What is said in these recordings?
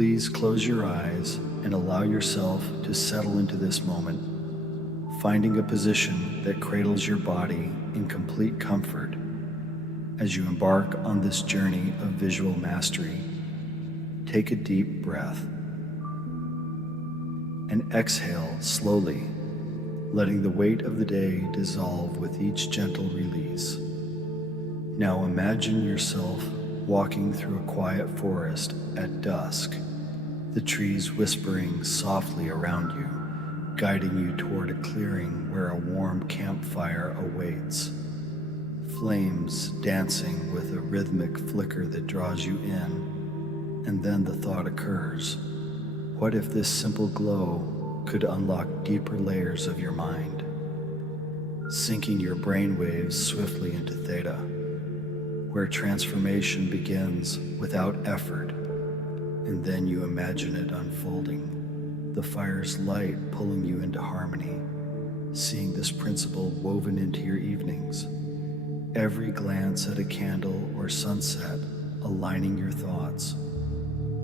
Please close your eyes and allow yourself to settle into this moment, finding a position that cradles your body in complete comfort as you embark on this journey of visual mastery. Take a deep breath and exhale slowly, letting the weight of the day dissolve with each gentle release. Now imagine yourself walking through a quiet forest at dusk, the trees whispering softly around you, guiding you toward a clearing where a warm campfire awaits, flames dancing with a rhythmic flicker that draws you in. And then the thought occurs, what if this simple glow could unlock deeper layers of your mind, sinking your brainwaves swiftly into theta, where transformation begins without effort, and then you imagine it unfolding, the fire's light pulling you into harmony, seeing this principle woven into your evenings, every glance at a candle or sunset aligning your thoughts,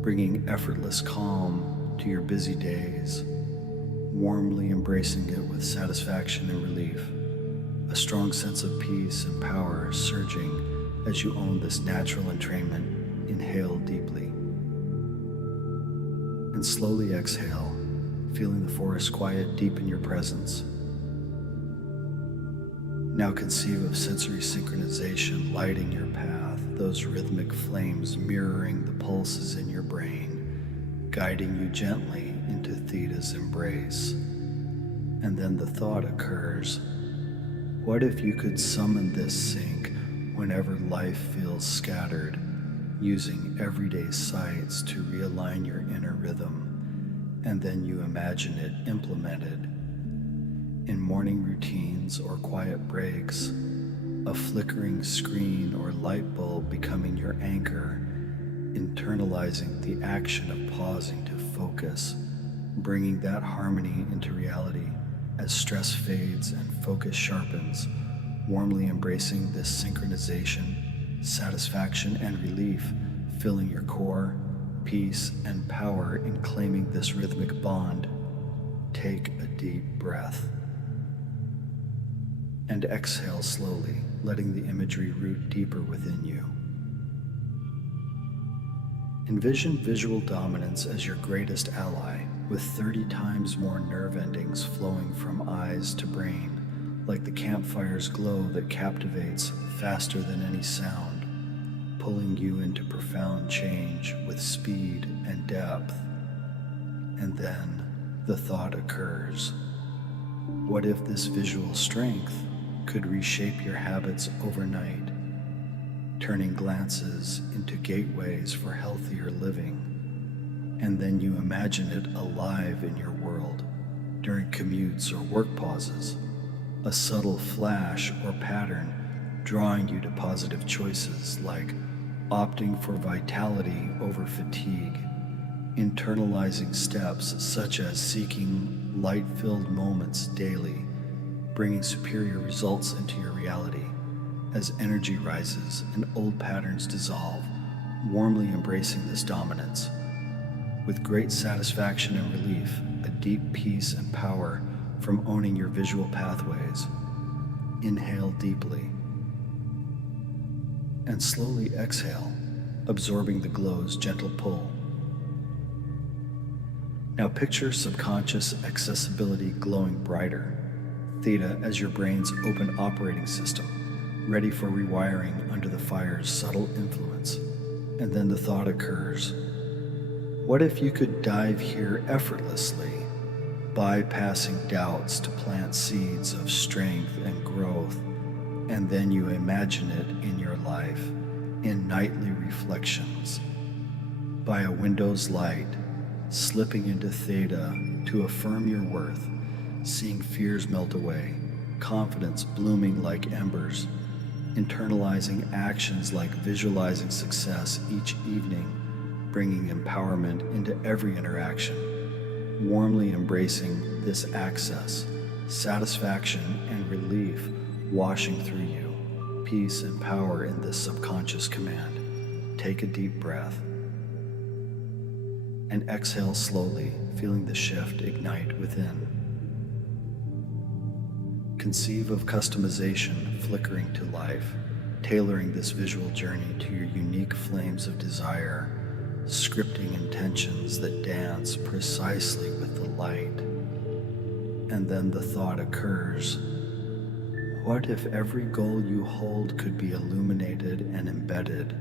bringing effortless calm to your busy days, warmly embracing it with satisfaction and relief, a strong sense of peace and power surging as you own this natural entrainment. Inhale deeply and slowly exhale, feeling the forest quiet deep in your presence. Now conceive of sensory synchronization lighting your path, those rhythmic flames mirroring the pulses in your brain, guiding you gently into theta's embrace. And then the thought occurs, what if you could summon this sync whenever life feels scattered, using everyday sights to realign your inner rhythm, and then you imagine it implemented in morning routines or quiet breaks, a flickering screen or light bulb becoming your anchor, internalizing the action of pausing to focus, bringing that harmony into reality as stress fades and focus sharpens, warmly embracing this synchronization, satisfaction and relief, filling your core, peace and power in claiming this rhythmic bond. Take a deep breath and exhale slowly, letting the imagery root deeper within you. Envision visual dominance as your greatest ally, with 30 times more nerve endings flowing from eyes to brain, like the campfire's glow that captivates faster than any sound, pulling you into profound change with speed and depth. And then the thought occurs, what if this visual strength could reshape your habits overnight, turning glances into gateways for healthier living? And then you imagine it alive in your world during commutes or work pauses, a subtle flash or pattern drawing you to positive choices like opting for vitality over fatigue, internalizing steps such as seeking light-filled moments daily, bringing superior results into your reality as energy rises and old patterns dissolve, warmly embracing this dominance. With great satisfaction and relief, a deep peace and power from owning your visual pathways. Inhale deeply and slowly exhale, absorbing the glow's gentle pull. Now picture subconscious accessibility glowing brighter, theta as your brain's open operating system, ready for rewiring under the fire's subtle influence. And then the thought occurs, what if you could dive here effortlessly, bypassing doubts to plant seeds of strength and growth, and then you imagine it in your life, in nightly reflections, by a window's light, slipping into theta to affirm your worth, seeing fears melt away, confidence blooming like embers, internalizing actions like visualizing success each evening, bringing empowerment into every interaction, warmly embracing this access, satisfaction and relief washing through you, peace and power in this subconscious command. Take a deep breath And exhale slowly, feeling the shift ignite within. Conceive of customization flickering to life, tailoring this visual journey to your unique flames of desire, scripting intentions that dance precisely with the light. And then the thought occurs, what if every goal you hold could be illuminated and embedded,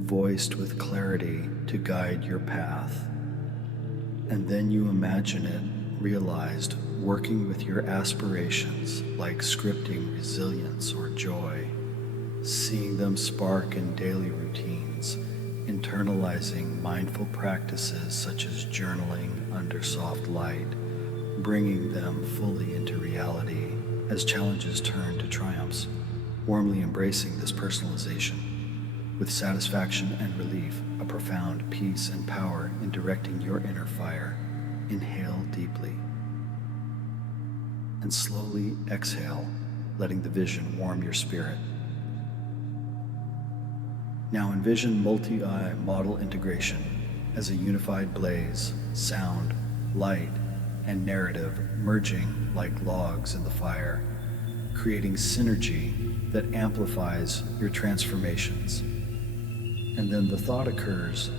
voiced with clarity to guide your path? And then you imagine it realized, working with your aspirations like scripting resilience or joy, seeing them spark in daily routines, internalizing mindful practices such as journaling under soft light, bringing them fully into reality as challenges turn to triumphs, warmly embracing this personalization. With satisfaction and relief, a profound peace and power in directing your inner fire. Inhale deeply. And slowly exhale, letting the vision warm your spirit. Now envision multi-eye model integration as a unified blaze, sound, light, and narrative merging like logs in the fire, creating synergy that amplifies your transformations. And then the thought occurs,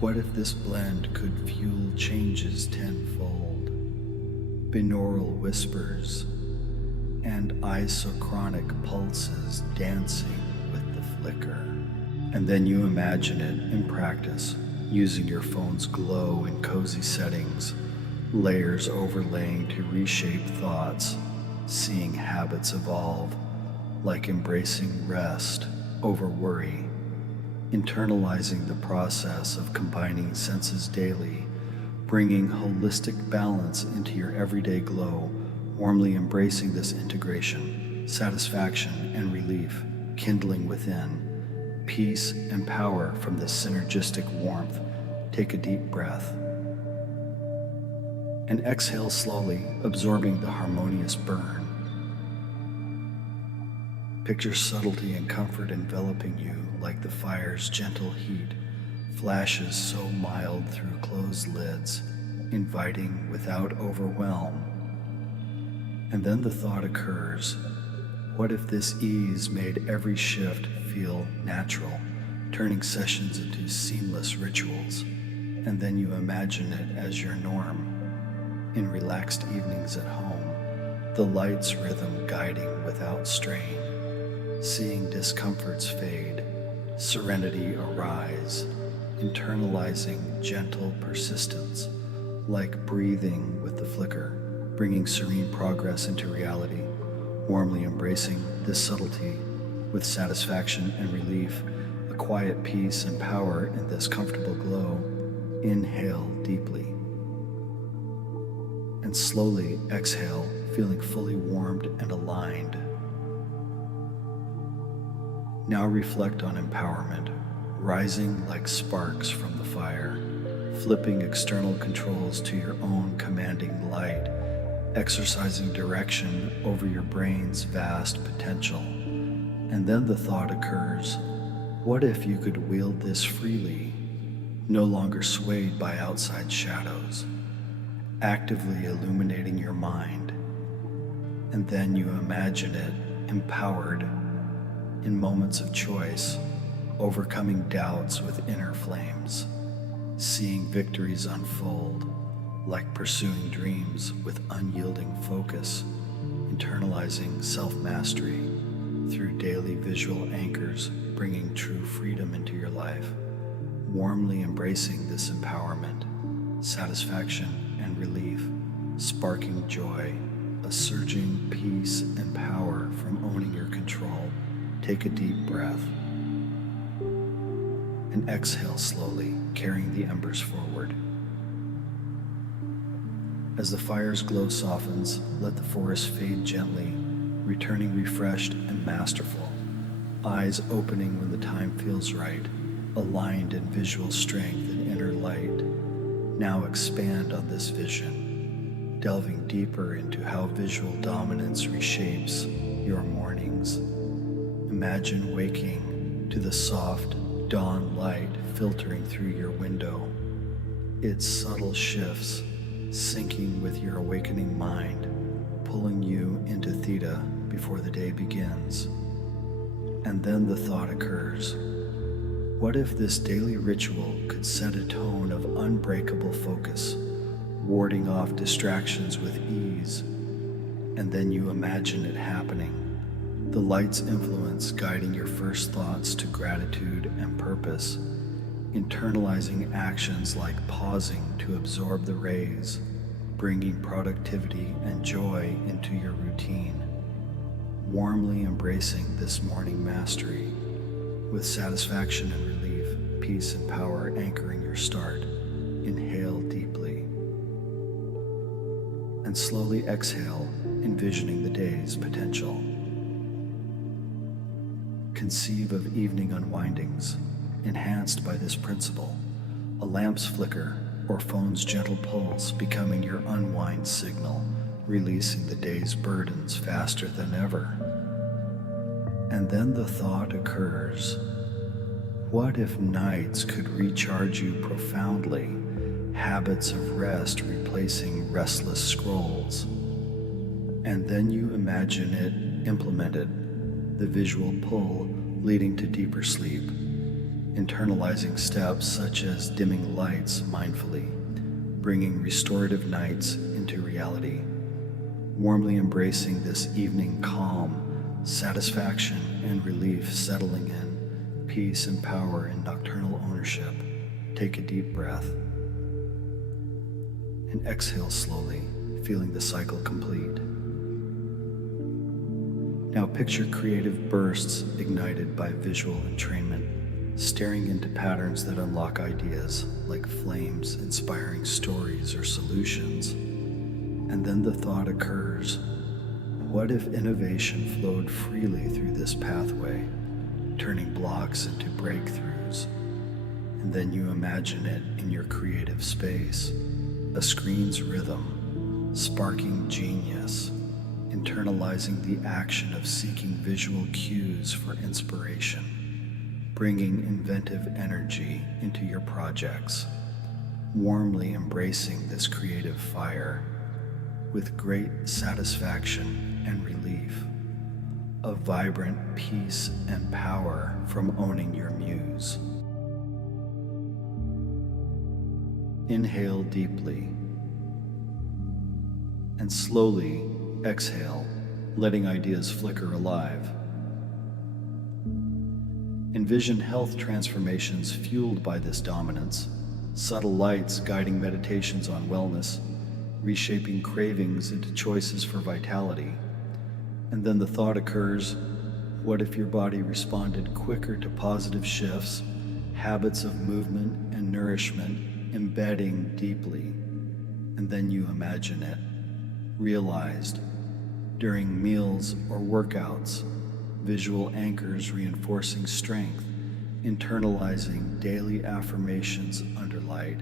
what if this blend could fuel changes tenfold? Binaural whispers and isochronic pulses dancing with the flicker. And then you imagine it in practice, using your phone's glow in cozy settings, layers overlaying to reshape thoughts, seeing habits evolve, like embracing rest over worry, internalizing the process of combining senses daily, bringing holistic balance into your everyday glow, warmly embracing this integration, satisfaction and relief, kindling within, peace and power from this synergistic warmth. Take a deep breath. And exhale slowly, absorbing the harmonious burn. Picture subtlety and comfort enveloping you like the fire's gentle heat, flashes so mild through closed lids, inviting without overwhelm. And then the thought occurs, what if this ease made every shift feel natural, turning sessions into seamless rituals? And then you imagine it as your norm. In relaxed evenings at home, the light's rhythm guiding without strain, seeing discomforts fade, serenity arise, internalizing gentle persistence, like breathing with the flicker, bringing serene progress into reality, warmly embracing this subtlety with satisfaction and relief, a quiet peace and power in this comfortable glow. Inhale deeply. And slowly exhale, feeling fully warmed and aligned. Now reflect on empowerment, rising like sparks from the fire, flipping external controls to your own commanding light, exercising direction over your brain's vast potential. And then the thought occurs, what if you could wield this freely, no longer swayed by outside shadows, actively illuminating your mind? And then you imagine it empowered in moments of choice, overcoming doubts with inner flames, seeing victories unfold, like pursuing dreams with unyielding focus, internalizing self-mastery through daily visual anchors, bringing true freedom into your life, warmly embracing this empowerment, satisfaction and relief, sparking joy, a surging peace and power from owning your control. Take a deep breath and exhale slowly, carrying the embers forward. As the fire's glow softens, let the forest fade gently, returning refreshed and masterful, eyes opening when the time feels right, aligned in visual strength and inner light. Now expand on this vision, delving deeper into how visual dominance reshapes your mornings. Imagine waking to the soft dawn light filtering through your window, its subtle shifts syncing with your awakening mind, pulling you into theta before the day begins. And then the thought occurs, what if this daily ritual could set a tone of unbreakable focus, warding off distractions with ease? And then you imagine it happening, the light's influence guiding your first thoughts to gratitude and purpose, internalizing actions like pausing to absorb the rays, bringing productivity and joy into your routine, warmly embracing this morning mastery, with satisfaction and relief, peace and power anchoring your start. Inhale deeply, and slowly exhale, envisioning the day's potential. Conceive of evening unwindings, enhanced by this principle, a lamp's flicker or phone's gentle pulse becoming your unwind signal, releasing the day's burdens faster than ever. And then the thought occurs, what if nights could recharge you profoundly, habits of rest replacing restless scrolls? And then you imagine it implemented, the visual pull leading to deeper sleep, internalizing steps such as dimming lights mindfully, bringing restorative nights into reality, warmly embracing this evening calm, satisfaction and relief settling in, peace and power in nocturnal ownership. Take a deep breath and exhale slowly, feeling the cycle complete. Now picture creative bursts ignited by visual entrainment, staring into patterns that unlock ideas like flames inspiring stories or solutions. And then the thought occurs, what if innovation flowed freely through this pathway, turning blocks into breakthroughs? And then you imagine it in your creative space, a screen's rhythm, sparking genius, internalizing the action of seeking visual cues for inspiration, bringing inventive energy into your projects, warmly embracing this creative fire with great satisfaction and relief, a vibrant peace and power from owning your muse. Inhale deeply and slowly exhale, letting ideas flicker alive. Envision health transformations fueled by this dominance, subtle lights guiding meditations on wellness, reshaping cravings into choices for vitality. And then the thought occurs, what if your body responded quicker to positive shifts, habits of movement and nourishment embedding deeply? And then you imagine it, realized during meals or workouts, visual anchors reinforcing strength, internalizing daily affirmations under light,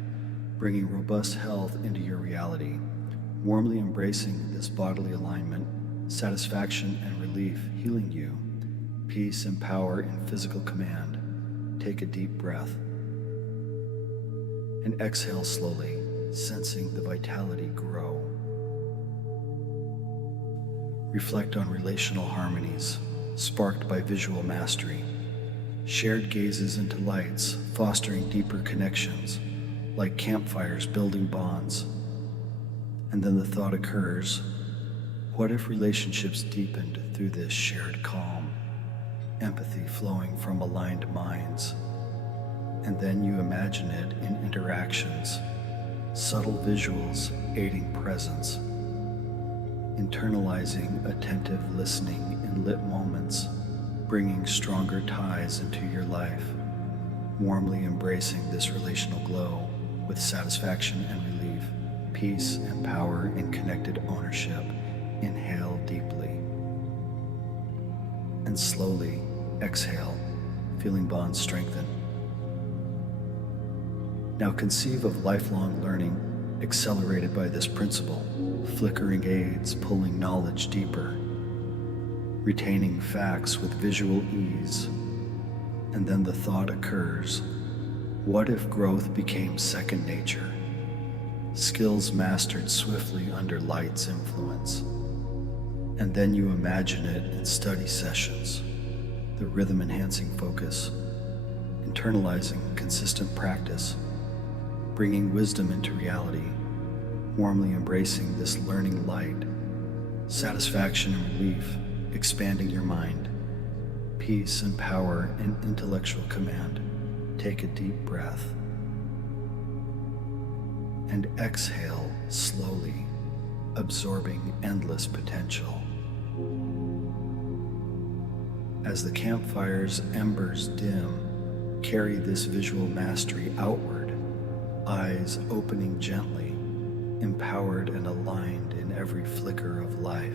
bringing robust health into your reality, warmly embracing this bodily alignment, satisfaction and relief healing you, peace and power in physical command. Take a deep breath and exhale slowly, sensing the vitality grow. Reflect on relational harmonies sparked by visual mastery, shared gazes into lights, fostering deeper connections, like campfires building bonds. And then the thought occurs, what if relationships deepened through this shared calm, empathy flowing from aligned minds? And then you imagine it in interactions, subtle visuals aiding presence, internalizing attentive listening in lit moments, bringing stronger ties into your life, warmly embracing this relational glow with satisfaction and relief, peace and power in connected ownership. Inhale deeply and slowly exhale, feeling bonds strengthen. Now conceive of lifelong learning accelerated by this principle, flickering aids pulling knowledge deeper, retaining facts with visual ease. And then the thought occurs, what if growth became second nature, skills mastered swiftly under light's influence. And then you imagine it in study sessions, the rhythm-enhancing focus, internalizing consistent practice, bringing wisdom into reality, warmly embracing this learning light, satisfaction and relief, expanding your mind, peace and power and intellectual command. Take a deep breath and exhale slowly, absorbing endless potential. As the campfire's embers dim, carry this visual mastery outward, eyes opening gently, empowered and aligned in every flicker of life.